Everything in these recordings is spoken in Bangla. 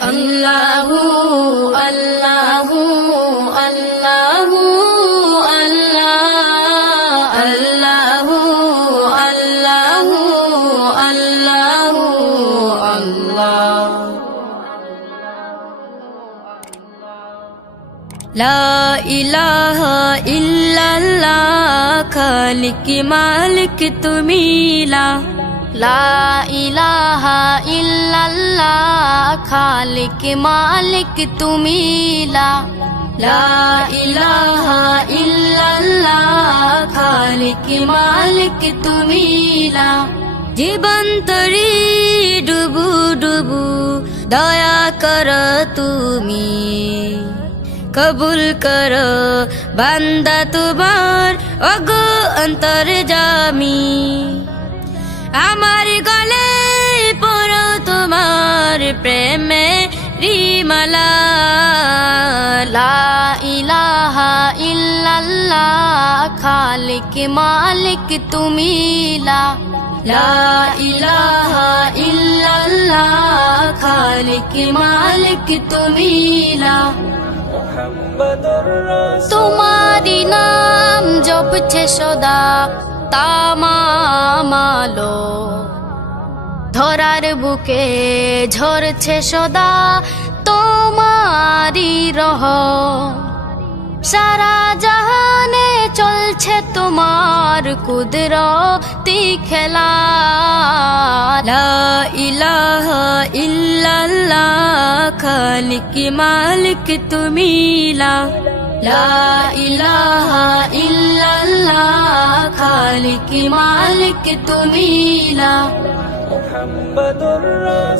আল্লাহু আল্লাহু আল্লাহু আল্লাহ আল্লাহু আল্লাহু আল্লাহু আল্লাহ। লা ইলাহা ইল্লাল্লাহ খালিক মালিক তুমি লা ইলাহা ইল্লাল্লাহ খালিক মালিক তুমি লা ইলাহা ইল্লাল্লাহ খালিক মালিক তুমি জীবন তরি ডুবু ডুবু দয়া কর তুমি কবুল কর বান্দা তোমার ওগো অন্তর্যামী আমার গলে পড়ো তোমার প্রেমে রিমালা লা ইলাহা ইল্লাল্লাহ খালিক মালিক তুমি লা ইলাহা ইল্লাল্লাহ খালিক মালিক তুমি তোমারি নাম জপছে সদা তামামালো ধরার বুকে ঝরছে সদা তোমারি রহ সারা জাহানে চলছে তোমার কুদরতি খেলা লা ইলাহা ইল্লাল্লাহ খালিক মালিক তুমি লা ইলাহা ইল্লাল্লাহ খালিক মালিক তুমি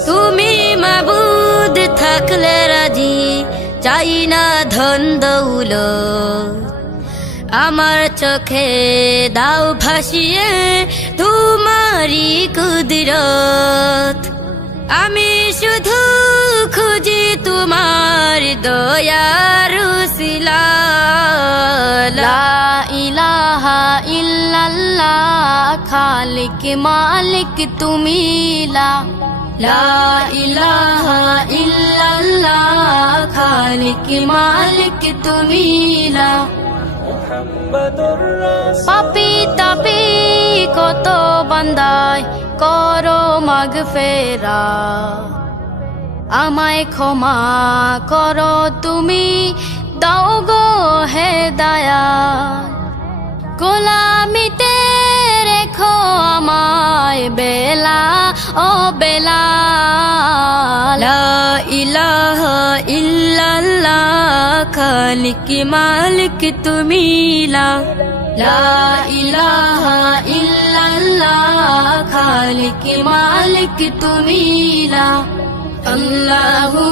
তুমি মাবুদ থাকলে রাজি চাই না ধন দৌলত আমার চোখে দাও ভাসিয়ে তোমারি কুদরত আমি শুধু খুঁজি তোমার দয়ার উসিলা লা ইলাহা ইল্লাল্লাহ খালিক মালিক তুমি লা ইলাহা ইল্লাল্লাহ খালিক মালিক তুমি পাপী তাপী কত বান্দায় করো মাগফেরা আমায় ক্ষমা করো তুমি দাও গো হেদায়াত গোলামিতে রেখো আমায় বেলা ও বেলা লা ইলাহা ইল্লাল্লাহ খালিক মালিক তুমি লা ইলাহা ইল্লাল্লাহ খালিক মালিক তুমি আল্লাহু